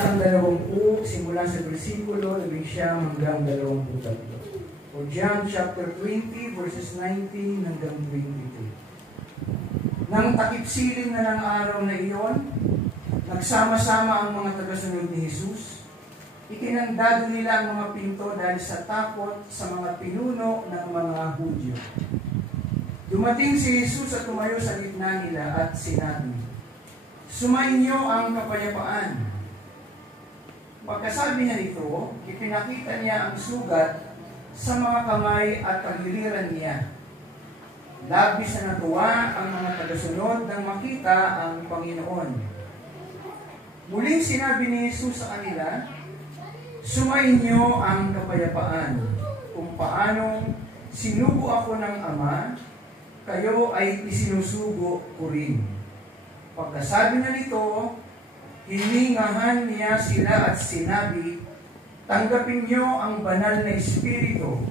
talatang 20, simula sa versikulo 11 hanggang 23. O John chapter 20, verses 19 hanggang 22. Nang takip-silim na ng araw na iyon, nagsama-sama ang mga tagasunod ni Jesus. Itinandado nila ang mga pinto dahil sa takot sa mga pinuno ng mga Hudyo. Dumating si Jesus at tumayo sa gitna nila at sinabi, "Sumainyo ang kapayapaan." Pagkasabi niya nito, ipinakita niya ang sugat sa mga kamay at paghiliran niya. Labis na natuwa ang mga tagasunod nang makita ang Panginoon. Muling sinabi ni Jesus sa kanila, "Sumainyo ang kapayapaan. Kung paanong sinugo ako ng Ama, kayo ay isinusugo ko rin." Pagkasabi niya nito, hiningahan niya sila at sinabi, "Tanggapin niyo ang banal na Espiritu.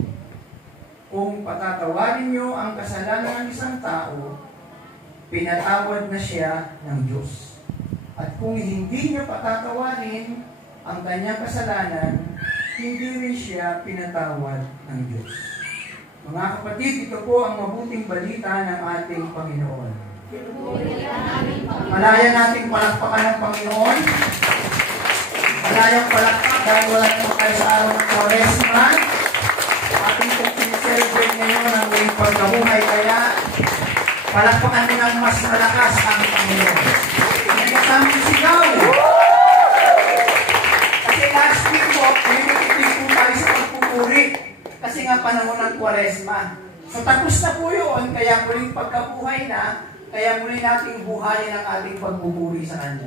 Kung patatawarin niyo ang kasalanan ng isang tao, pinatawad na siya ng Diyos. At kung hindi niyo patatawarin ang kanyang kasalanan, hindi rin siya pinatawad ng Diyos." Mga kapatid, ito po ang mabuting balita ng ating Panginoon. Malaya nating palakpakan ng Panginoon. Malayang palakpak dahil wala naman tayo sa araw ng Kwaresma. Ating pag-celebrate ngayon ang muling pagkabuhay, kaya palakpakan din ang mas malakas ang Panginoon. Hindi kasamang sigaw. Kasi last week po, pinititig po tayo sa pagpupuri. Kasi nga panahon ng Kwaresma. So tapos na po yun, kaya muling pagkabuhay na, kaya muli nating buhayin ang ating pagpupuri sa Kanya.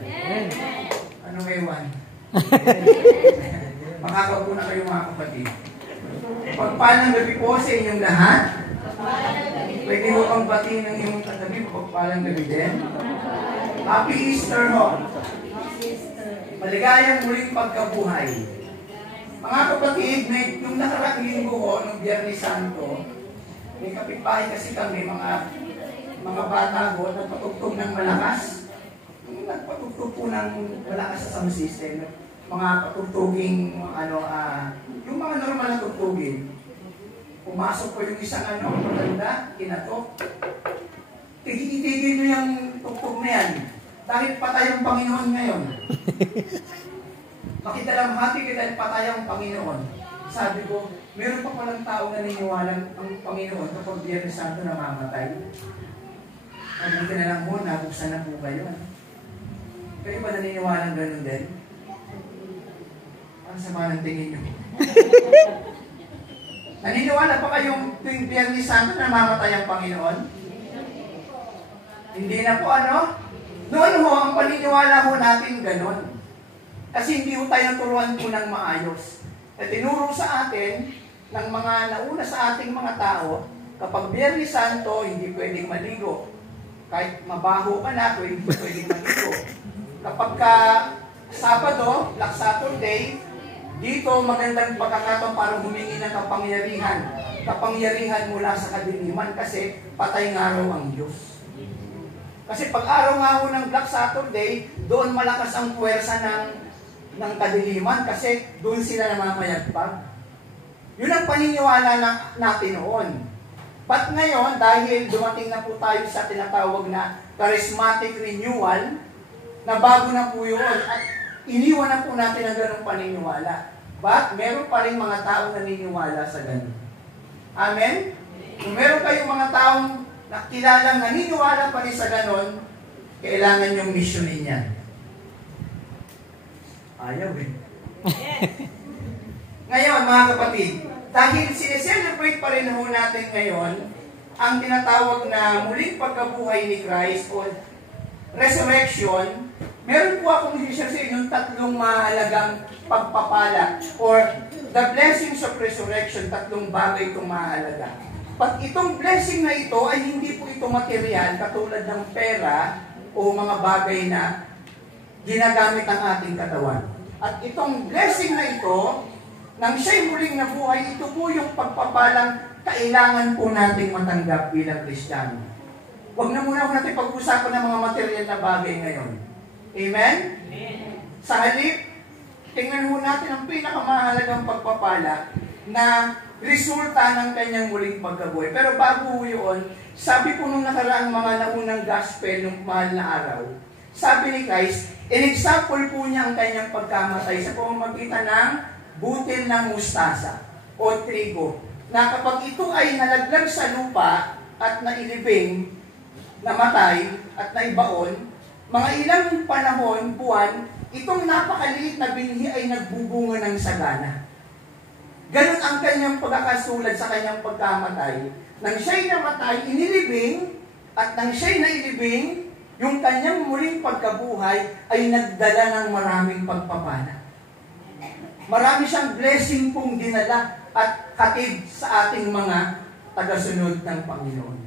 Ano kayo, Juan? Makakaupo na kayo, mga kapatid. Pagpalang gabi po sa inyong lahat. Pwede mo pang batiin ng iyong katabi, pagpalang gabi din. Happy Easter ho! Maligayang muling pagkabuhay. Mga kapatid, yung nakaraang linggo ho, nung Biyernes Santo, may kapitbahay kasi kami, mga bata ho, nagpatugtog ng malakas. Nagpatugtog po ng malakas sa sound system. Mga patugtoging, yung mga normal na tugtogin. Pumasok po yung isang maganda, kinatok. Tigil nyo yung tugtog na yan. Dahil patay ang Panginoon ngayon. Makidalamhati kita dahil patay ang Panginoon. Sabi ko, meron pa palang tao na naniniwala ang Panginoon kapag Biyernes Santo namamatay. Mabuti na lang po, nabuksan na po kayo. Kayo ba naniniwalang ganun din? Ang sama ng tingin nyo. Naniniwala pa kayong tuwing Biyernes Santo na namamatay ang Panginoon? Hindi na po Noon ho, ang paniniwala ho natin ganun. Kasi hindi ho tayo turuan po ng maayos. At tinuro sa atin ng mga nauna sa ating mga tao, kapag Biyernes Santo, hindi pwedeng maligo. Kahit mabaho ka na, hindi pwedeng maligo. Kapag Sabado, Black Saturday, dito magandang pagkakataon para humingi ng kapangyarihan. Kapangyarihan mula sa kadiliman kasi patay nga raw ang Diyos. Kasi pag araw nga ho ng Black Saturday, doon malakas ang puwersa ng kadiliman kasi doon sila namamayagpag. Yun ang paniniwala natin noon. But ngayon, dahil dumating na po tayo sa tinatawag na charismatic renewal, na bago na po yun, at iniwan na po natin ang ganong paniniwala. But meron pa rin mga taong naniniwala sa ganon. Amen? Kung meron kayong mga taong nakilalang naniniwala pa rin sa ganon, kailangan yung missionin niya. Ayaw eh. Ngayon, mga kapatid, dahil sineselebrate pa rin ho natin ngayon ang tinatawag na muling pagkabuhay ni Christ o resurrection, meron po akong i-share sa inyo tatlong mahalagang pagpapala or the blessings of resurrection, tatlong bagay itong mahalaga. Pag itong blessing na ito ay hindi po ito material katulad ng pera o mga bagay na ginagamit ang ating katawan. At itong blessing na ito, nang siya'y muling nabuhay, ito po yung pagpapalang kailangan po nating matanggap bilang Kristiyano. Huwag na muna natin pag-usapan ng mga material na bagay ngayon. Amen? Amen. Sa halip, tingnan ho natin ang pinakamahalagang pagpapala na resulta ng kanyang muling pagkabuhay. Pero bago ho yun, sabi po nung nakaraang mga naunang gospel nung mahal na araw, sabi ni Christ, in-example po niya ang kanyang pagkamatay sa pamamagitan ng butil ng mustasa o trigo, na kapag ito ay nalaglag sa lupa at nailibing, namatay at naibaon, mga ilang panahon, buwan, itong napakaliit na binhi ay nagbubunga ng sagana. Ganon ang kanyang pagkakasulat sa kanyang pagkamatay. Nang siya'y namatay, inilibing, at nang siya'y nailibing, yung kanyang muling pagkabuhay ay nagdala ng maraming pagpapala. Marami siyang blessing pong dinala at hatid sa ating mga tagasunod ng Panginoon.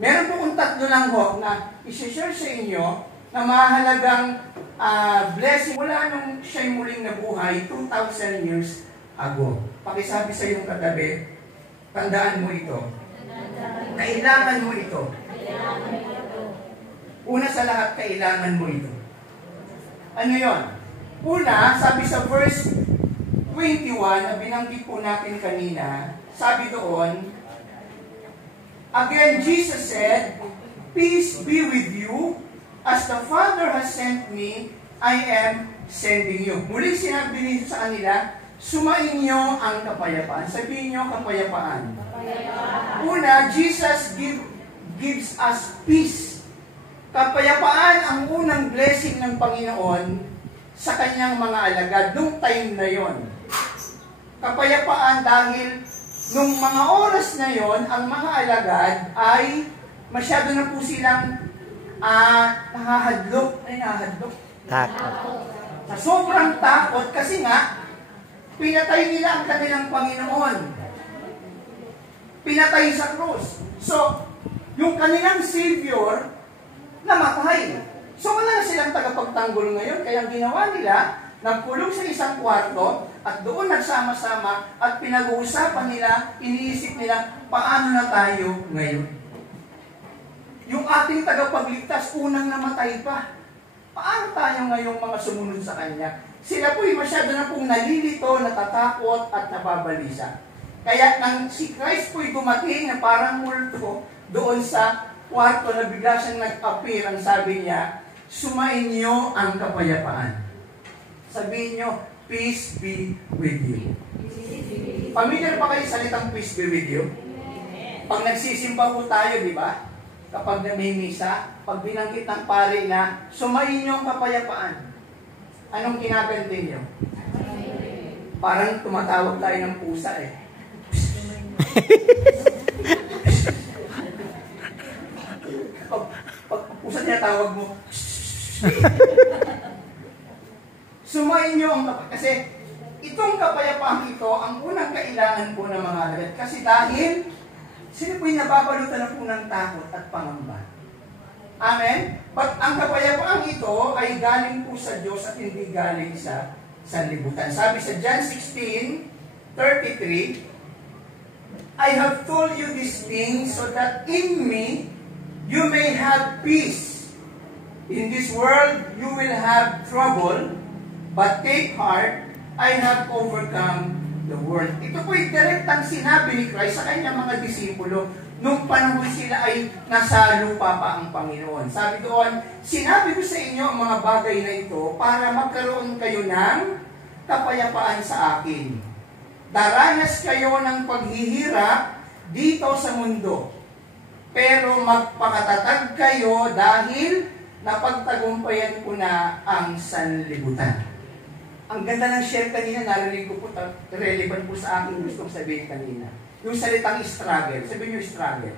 Meron po kung tatlo lang ho na isi-share sa inyo na mahalagang blessing mula nung siya'y muling nabuhay 2,000 years ago. Pakisabi sa iyong katabi, tandaan mo ito. Kailangan mo ito. Una sa lahat, kailangan mo ito. Ano yon? Una, sabi sa verse 21 na binanggit po natin kanina, sabi doon, again, Jesus said, peace be with you, as the Father has sent me, I am sending you. Muling sinabi niyo sa kanila, sumainyo ang kapayapaan. Sabihin niyo kapayapaan. Una, Jesus gives us peace. Kapayapaan ang unang blessing ng Panginoon sa kanyang mga alagad nung time na yon. Kapayapaan dahil nung mga oras na yon, ang mga alagad ay masyado na po silang nahahadlok. Takot. Sa sobrang takot kasi nga, pinatay nila ang kanilang Panginoon. Pinatay sa krus. So, yung kanilang Savior, namatay. So, wala na silang tagapagtanggol ngayon. Kaya ginawa nila, nagkulong sa isang kwarto, at doon nagsama-sama, at pinag-uusapan nila, iniisip nila, paano na tayo ngayon? Yung ating tagapagligtas, unang namatay pa. Paano tayo ngayong mga sumunod sa Kanya? Sila po'y masyado na pong nalilito, natatakot, at nababalisa. Kaya nang si Christ po'y dumating na parang multo doon sa kwarto na bigla siyang nag-appear, ang sabi niya, sumainyo ang kapayapaan. Sabihin niyo, peace be with you. Familiar pa kayo salitang peace be with you? Pag nagsisimba po tayo, di ba? Kapag may misa, pag binanggit ng pare na, sumainyo ang kapayapaan. Anong kinaganti niyo? Parang tumatawag tayo ng pusa eh. Pag pusa niya tawag mo, sumainyo ang kapayapaan. Kasi itong kapayapaan ito, ang unang kailangan po ng mga alagad. Kasi dahil, sino po'y nababalutan na po ng takot at pangamba. Amen? But ang kapayapaan ito ay galing po sa Diyos at hindi galing sa sanlibutan. Sabi sa John 16:33, I have told you these things so that in me you may have peace. In this world you will have trouble, but take heart, I have overcome the world. Ito po'y direktang sinabi ni Christ sa kanyang mga disipulo nung panahon sila ay nasa lupa pa ang Panginoon. Sabi doon, sinabi ko sa inyo ang mga bagay na ito para magkaroon kayo ng kapayapaan sa akin. Daranas kayo ng paghihirap dito sa mundo. Pero magpakatatag kayo dahil napagtagumpayan ko na ang sanlibutan. Ang ganda ng share kanina, narinig ko po, relevant po sa akin gustong sabihin kanina. Yung salitang struggle. Sabihin nyo struggle.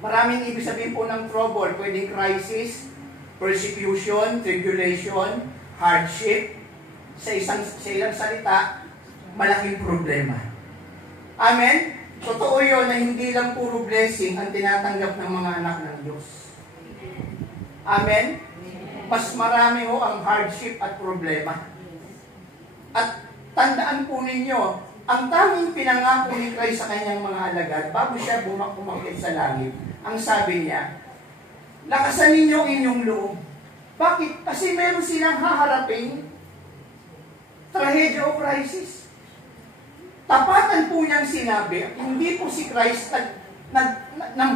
Maraming ibig sabihin po ng trouble. Pwedeng crisis, persecution, tribulation, hardship. Sa ilang salita, malaking problema. Amen? Totoo yun na hindi lang puro blessing ang tinatanggap ng mga anak ng Diyos. Amen? Mas marami ho ang hardship at problema. At tandaan po ninyo, ang tanging pinangako ni Christ sa kanyang mga alagad, bago siya bumakit sa langit, ang sabi niya, lakasan ninyo inyong loob. Bakit? Kasi meron silang haharapin trahedya o crisis. Tapatan po niyang sinabi, hindi po si Christ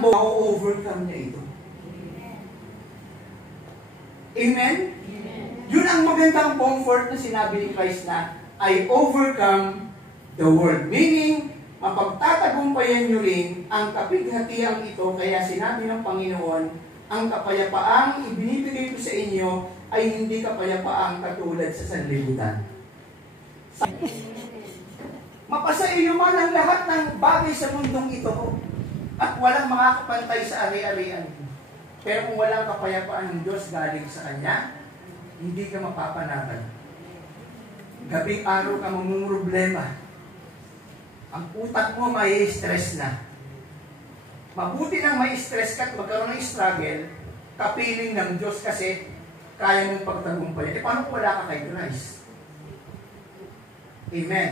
overcome niya ito. Amen? Yun ang magandang comfort na sinabi ni Christ na, I overcome the world. Meaning, mapagtatagumpayan nyo rin ang kapighatiang ito, kaya sinabi ng Panginoon, ang kapayapaang ibinibigay ko sa inyo ay hindi kapayapaang katulad sa sanlibutan. Mapasa iyo man ang lahat ng bagay sa mundong ito at walang makakapantay sa ari-arian. Pero kung walang kapayapaan ng Diyos galing sa Kanya, hindi ka mapapanatag. Gabing araw ka mamumroblema. Ang utak mo may stress na. Mabuti nang may stress ka at magkaroon ng struggle, kapiling ng Diyos kasi kaya mong pagtagumpayan. Paano kung wala ka kay Christ? Amen.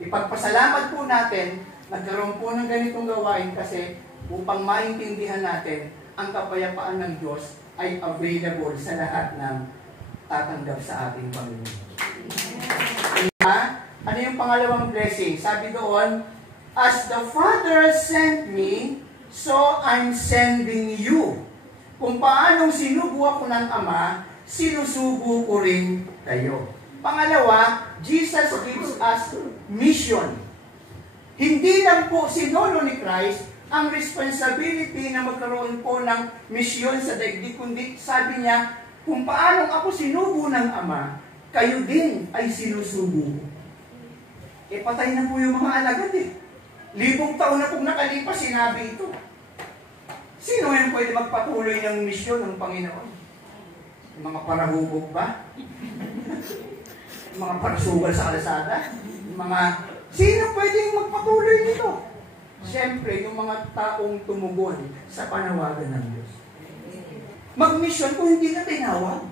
Ipagpasalamat po natin, nagkaroon po ng ganitong gawain kasi upang maintindihan natin ang kapayapaan ng Diyos ay available sa lahat ng tatanggap sa ating Panginoon. Ano yung pangalawang blessing? Sabi doon, as the Father sent me, so I'm sending you. Kung paanong sinugo ako ng Ama, sinusugo ko rin kayo. Pangalawa, Jesus gives us mission. Hindi lang po sinolo ni Christ ang responsibility na magkaroon po ng misyon sa daigdig, kundi sabi niya, kung paanong ako sinugo ng Ama, kayo din ay sinusugo. Patay na po yung mga alagad eh. 1,000 taon na pong nakalipas, sinabi ito. Sino yung pwede magpatuloy ng misyon ng Panginoon? Yung mga parahubog ba? Yung mga parasugal sa kalasada? Yung mga... Sino pwedeng magpatuloy nito? Siyempre, yung mga taong tumugon sa panawagan ng Diyos. Mag-mission kung hindi ka tinawag.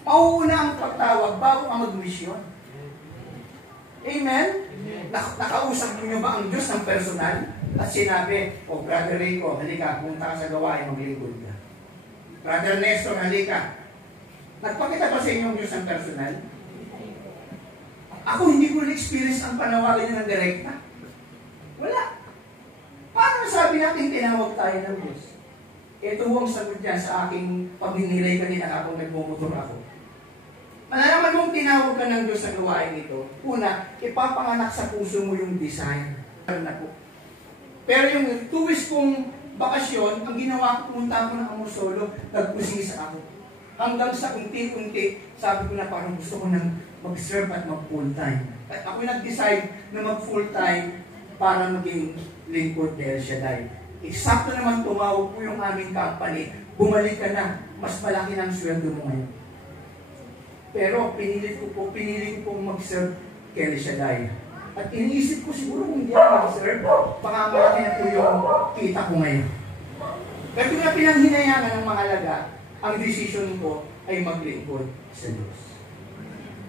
Mauuna ang pagtawag bago ka mag-mission. Amen? Nakausap niyo ba ang Diyos ng personal? At sinabi, Brother Rico, halika, punta ka sa gawain, maglingkod ka. Brother Nestor, halika. Nagpakita ba sa inyo ang Diyos ng personal? Ako, hindi ko na-experience ang panawagan niya ng direkta. Wala. Paano sabi natin tinawag tayo ng Diyos? Ito ang sagot niya sa aking pagninilay kanina habang nagmumotor ako. Malalaman mong tinawag ka ng Diyos sa gawain ito. Una, ipapanganak sa puso mo yung design. Pero yung 2 weeks kong bakasyon, ang ginawa ko, pumunta ako ng Amosolo, nagpusisa ako. Hanggang sa unti-unti, sabi ko na parang gusto ko nang mag-serve at mag-full time. At ako nag-decide na mag-full time para maging lingkod ni El Shaddai. Eksakto naman tumawag po yung aming company, bumalik ka na, mas malaki ng sweldo mo ngayon. Pero pinili ko pong mag-serve kay El Shaddai. At iniisip ko siguro kung hindi ako mag-serve, baka malaki na po yung kita ko ngayon. Pero kung na pinanghinayangan ng mga alaga, ang decision ko ay maglingkod sa Diyos.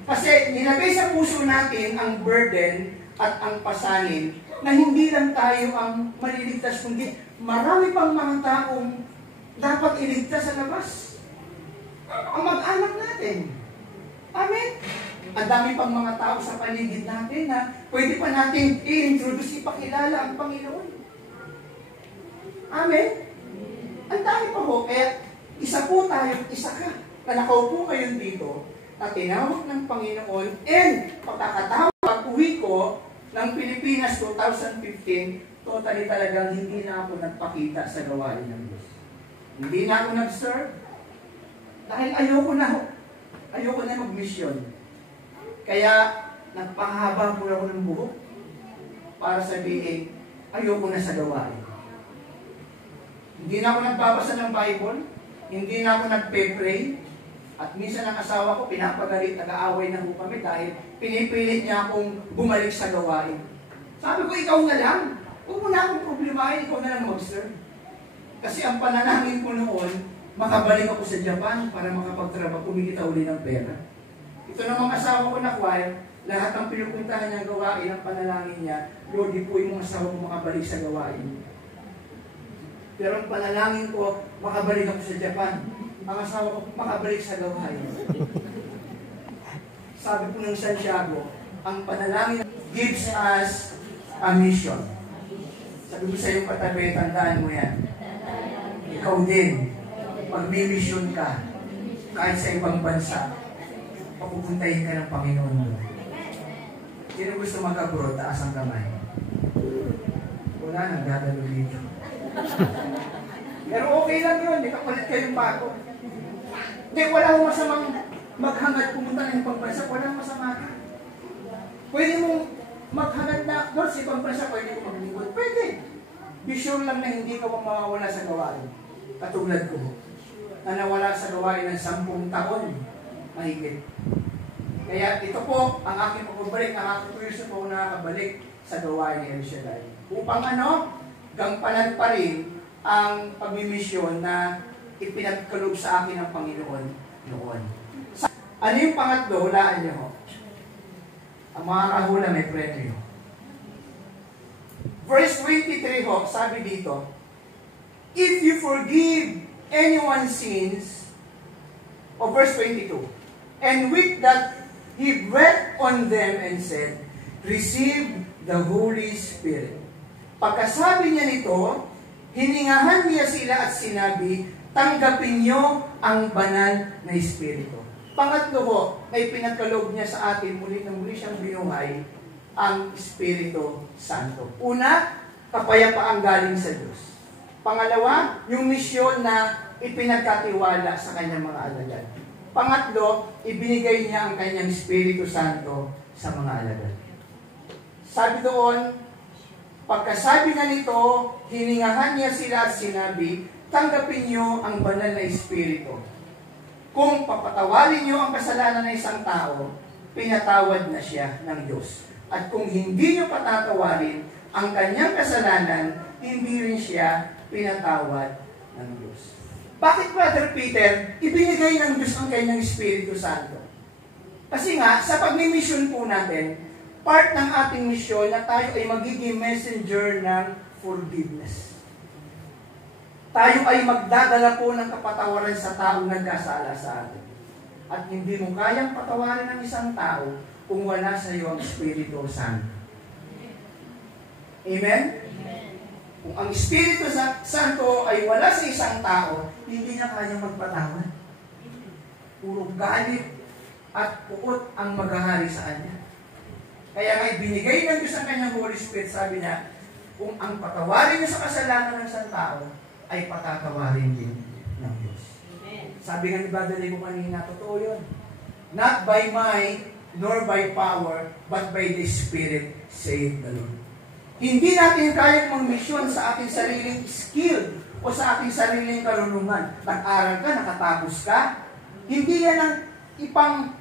Kasi nilagay sa puso natin ang burden at ang pasanin na hindi lang tayo ang maliligtas, kundi marami pang mga taong dapat iligtas sa labas. Ang mag-anak natin. Amen? Ang dami pang mga tao sa paligid natin na pwede pa natin i-introduce, ipakilala ang Panginoon. Amen? Ang dami pa ho, kaya isa po tayo, isa ka, na nakaupo ngayon dito, na tinawag ng Panginoon, and pagkakatawag, uwi ko ng Pilipinas 2015, totally talagang hindi na ako nagpakita sa gawain ng Diyos. Hindi na ako nag-serve. Dahil ayoko na mag-mission. Kaya, nagpahaba po ako ng buhok para sabihin, ayoko na sa gawain. Hindi na ako nagbabasa ng Bible, hindi na ako nagpe-pray, at minsan ang asawa ko, pinapagalit, nag-aaway na po kami dahil pinipilit niya akong bumalik sa gawain. Sabi ko, ikaw na lang. Huwag mo na akong problemahin, ikaw na lang mag-serve. Kasi ang panalangin ko noon, makabalik ako sa Japan para makapagtrabaho, kumikita uli ng pera. Ito namang asawa ko na choir, lahat ng pinupuntahan niyang gawain, ang panalangin niya, Lord, di po yung mga asawa ko makabalik sa gawain. Pero ang panalangin ko, makabalik ako sa Japan. Ang asawa ko, makabalik sa gawain. Sabi po ng Santiago, ang panalangin gives us a mission. Sabi ko sa iyong katabi, tandaan mo yan. Ikaw din, pag may mission ka, kahit sa ibang bansa, papupuntahin ka ng Panginoon mo. Sino gusto mag-abroad, taas ang kamay? Wala nang dadalo dito. Pero okay lang yun, di kapalit kayong bago. Hindi, wala akong masamang maghangad pumunta ng ibang bansa, walang masama ka. Pwede mong maghangad na doon sa ibang bansa, pwede mo maglingkod. Pwede. Be sure lang na hindi ka mawawala sa gawain. Katulad ko, na nawala sa gawain ng 10 taon, mahigit. Kaya ito po, ang aking pagbabalik, ang aking person po nakakabalik sa gawain ni El Shaddai. Upang gampanan pa rin ang pagmimisyon na ipinagkaloob sa akin ng Panginoon noon. Ano yung pangatlo? Hulaan niyo ho. Ang mga kahula may premyo. Verse 23 ho, sabi dito, if you forgive anyone's sins, o verse 22, and with that he breathed on them and said, receive the Holy Spirit. Pagkasabi niya nito, hiningahan niya sila at sinabi, tanggapin niyo ang banal na Espiritu. Pangatlo ho, ay pinagkaloob niya sa atin, muli na muli siyang binuhay, ang Espiritu Santo. Una, kapayapaang galing sa Diyos. Pangalawa, yung misyon na ipinagkatiwala sa kanyang mga alagad. Pangatlo, ibinigay niya ang kanyang Espiritu Santo sa mga alagad. Sabi doon, pagkasabi na nito, hiningahan niya sila at sinabi, tanggapin niyo ang banal na Espiritu. Kung papatawarin niyo ang kasalanan ng isang tao, pinatawad na siya ng Diyos. At kung hindi niyo patatawarin ang kanyang kasalanan, hindi rin siya pinatawad ng Diyos. Bakit, Brother Peter, ibinigay ng Diyos ang kanyang Espiritu Santo? Kasi nga, sa pagmimisyon po natin, part ng ating misyon na tayo ay magiging messenger ng forgiveness. Tayo ay magdadala po ng kapatawaran sa taong nagkasala sa atin. At hindi mo kayang patawarin ng isang tao kung wala sa iyo ang Espiritu Santo. Amen? Kung ang Espiritu Santo ay wala sa isang tao, hindi niya kayang magpatawad. Puro galit at puot ang maghahari sa kanya. Kaya nga ibinigay ng Diyos ang kanyang Holy Spirit, sabi niya, kung ang patawarin niya sa kasalanan ng isang tao, ay patatawarin din ng Diyos. Amen. Sabi nga ni Brother Lego kanina, totoo yun. Not by might, nor by power, but by the Spirit, saith the Lord. Hindi natin kayang magmisyon sa ating sariling skill o sa ating sariling karunungan. Nag-aral ka, nakatapos ka. Hindi yan ang ipang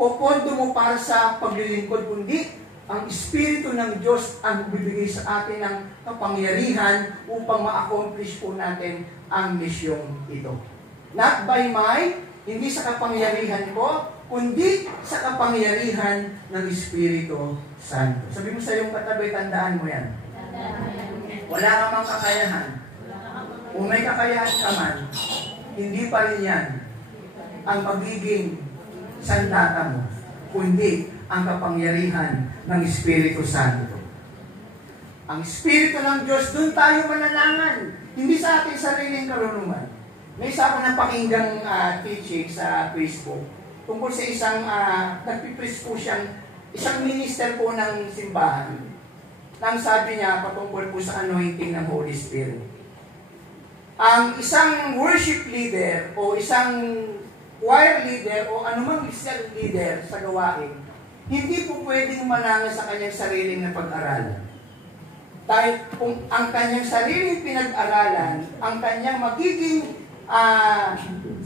popondo mo para sa paglilingkod, kundi ang Espiritu ng Diyos ang bibigay sa atin ng kapangyarihan upang ma-accomplish po natin ang misyong ito. Not by might, hindi sa kapangyarihan ko, kundi sa kapangyarihan ng Espiritu Santo. Sabi mo sa iyong katabi, tandaan mo yan. Wala ka mang kakayahan. Kung may kakayahan ka man, hindi pa rin yan ang magiging sandata mo, kundi ang kapangyarihan ng Espiritu Santo. Ang Espiritu ng Diyos, doon tayo mananangan. Hindi sa ating sariling karunungan. May isa ako ng pakinggang teaching sa Facebook tungkol sa isang, nagpipreach po siyang, isang minister po ng simbahan. Nang sabi niya patungkol po sa anointing ng Holy Spirit. Ang isang worship leader o isang choir leader o anumang Christian leader sa gawain, hindi po pwedeng manangan sa kanyang sariling na pag-aralan. Dahil kung ang kanyang sariling pinag-aralan, ang kanyang magiging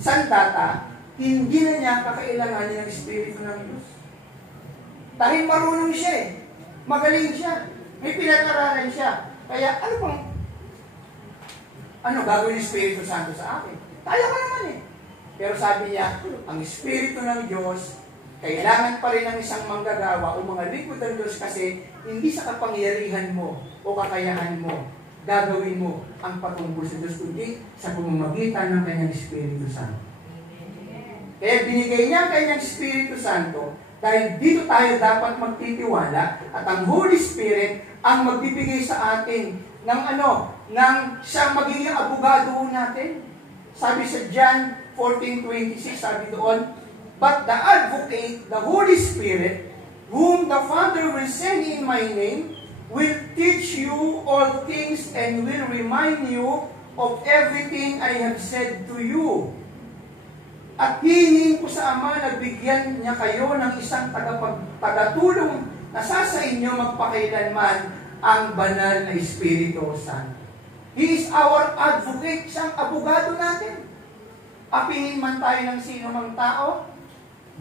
sandata, hindi na niya kakailanganin ng Espiritu ng Diyos. Dahil marunong siya eh. Magaling siya. May pinag-aralan siya. Kaya ano gagawin ng Espiritu Santo sa akin? Kaya ka naman eh. Pero sabi niya, ang Espiritu ng Diyos, kailangan pa rin ng isang manggagawa o mga lingkod ng Diyos kasi hindi sa kapangyarihan mo o kakayahan mo, gagawin mo ang patungkol sa Diyos, kundi sa pamamagitan ng kanyang Espiritu Santo. Kaya binigay niya ang kanyang Espiritu Santo dahil dito tayo dapat magtitiwala at ang Holy Spirit ang magbibigay sa atin ng siyang magiging abogado natin. Sabi sa John 14:26, sabi doon, "But the Advocate, the Holy Spirit, whom the Father will send in my name, will teach you all things and will remind you of everything I have said to you. At hihingin ko sa Ama na bigyan niya kayo ng isang tagatulong na sa inyo magpakailanman, ang banal na Espiritu Santo." He is our advocate, siyang abogado natin. Apingin man tayo ng sino mang tao,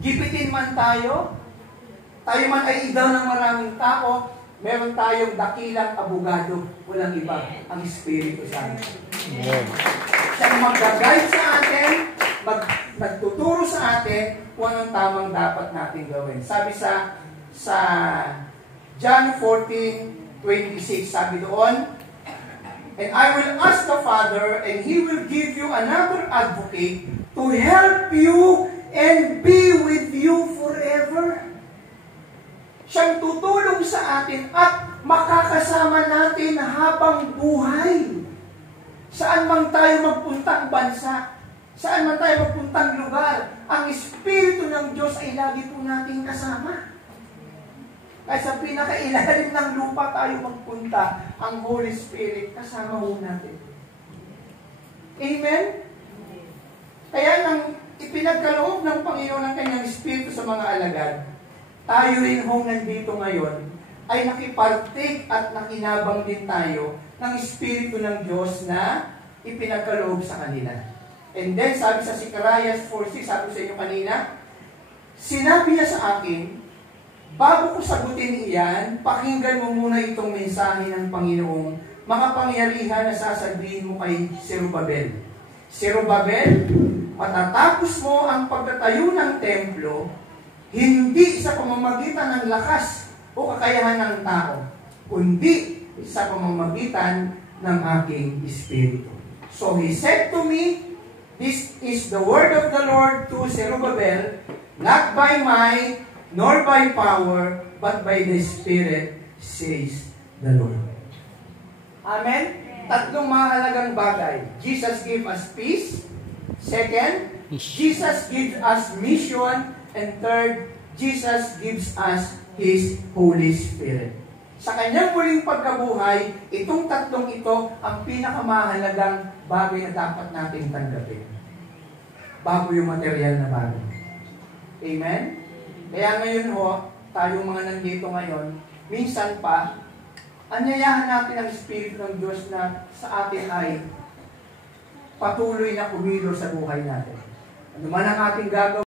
gipitin man tayo man ay idaw ng maraming tao, meron tayong dakilang abogado, walang iba, ang Espiritu Santo. Siyang mag-guide sa atin, nagtuturo sa atin kung anong tamang dapat natin gawin. Sabi sa John 14:26, sabi doon, "And I will ask the Father, and He will give you another advocate to help you and be with you forever." Siyang tutulong sa atin at makakasama natin habang buhay. Saan man tayo magpuntang bansa, saan man tayo magpuntang lugar, ang Espiritu ng Diyos ay lagi po natin kasama. Kahit sa pinakailalim ng lupa tayo magpunta, ang Holy Spirit kasama ho natin. Amen? Kaya nang ipinagkaloob ng Panginoon ang kanyang Espiritu sa mga alagad, tayo rin hong nandito ngayon ay nakipartake at nakinabang din tayo ng Espiritu ng Diyos na ipinagkaloob sa kanila. And then, sabi sa Zechariah 4:6, sabi sa inyo kanina, sinabi niya sa akin, bago ko sagutin iyan, pakinggan mo muna itong mensahe ng Panginoong makapangyarihan na sasabihin mo kay Zerubbabel. Zerubbabel, matatapos mo ang pagtatayo ng templo, hindi sa pamamagitan ng lakas o kakayahan ng tao, kundi sa pamamagitan ng aking Espiritu. So he said to me, "This is the word of the Lord to Zerubbabel, not by might, nor by power, but by the Spirit, says the Lord." Amen? Tatlong mahalagang bagay. Jesus gave us peace. Second, Jesus gives us mission. And third, Jesus gives us His Holy Spirit. Sa kanyang muling pagkabuhay, itong tatlong ito ang pinakamahalagang bagay na dapat natin tanggapin. Bago yung material na bagay. Amen? Kaya ngayon tayong mga nandito ngayon, minsan pa, anyayahan natin ang Espiritu ng Diyos na sa atin ay patuloy na kumilos sa buhay natin. Ano man ang ating gagawin,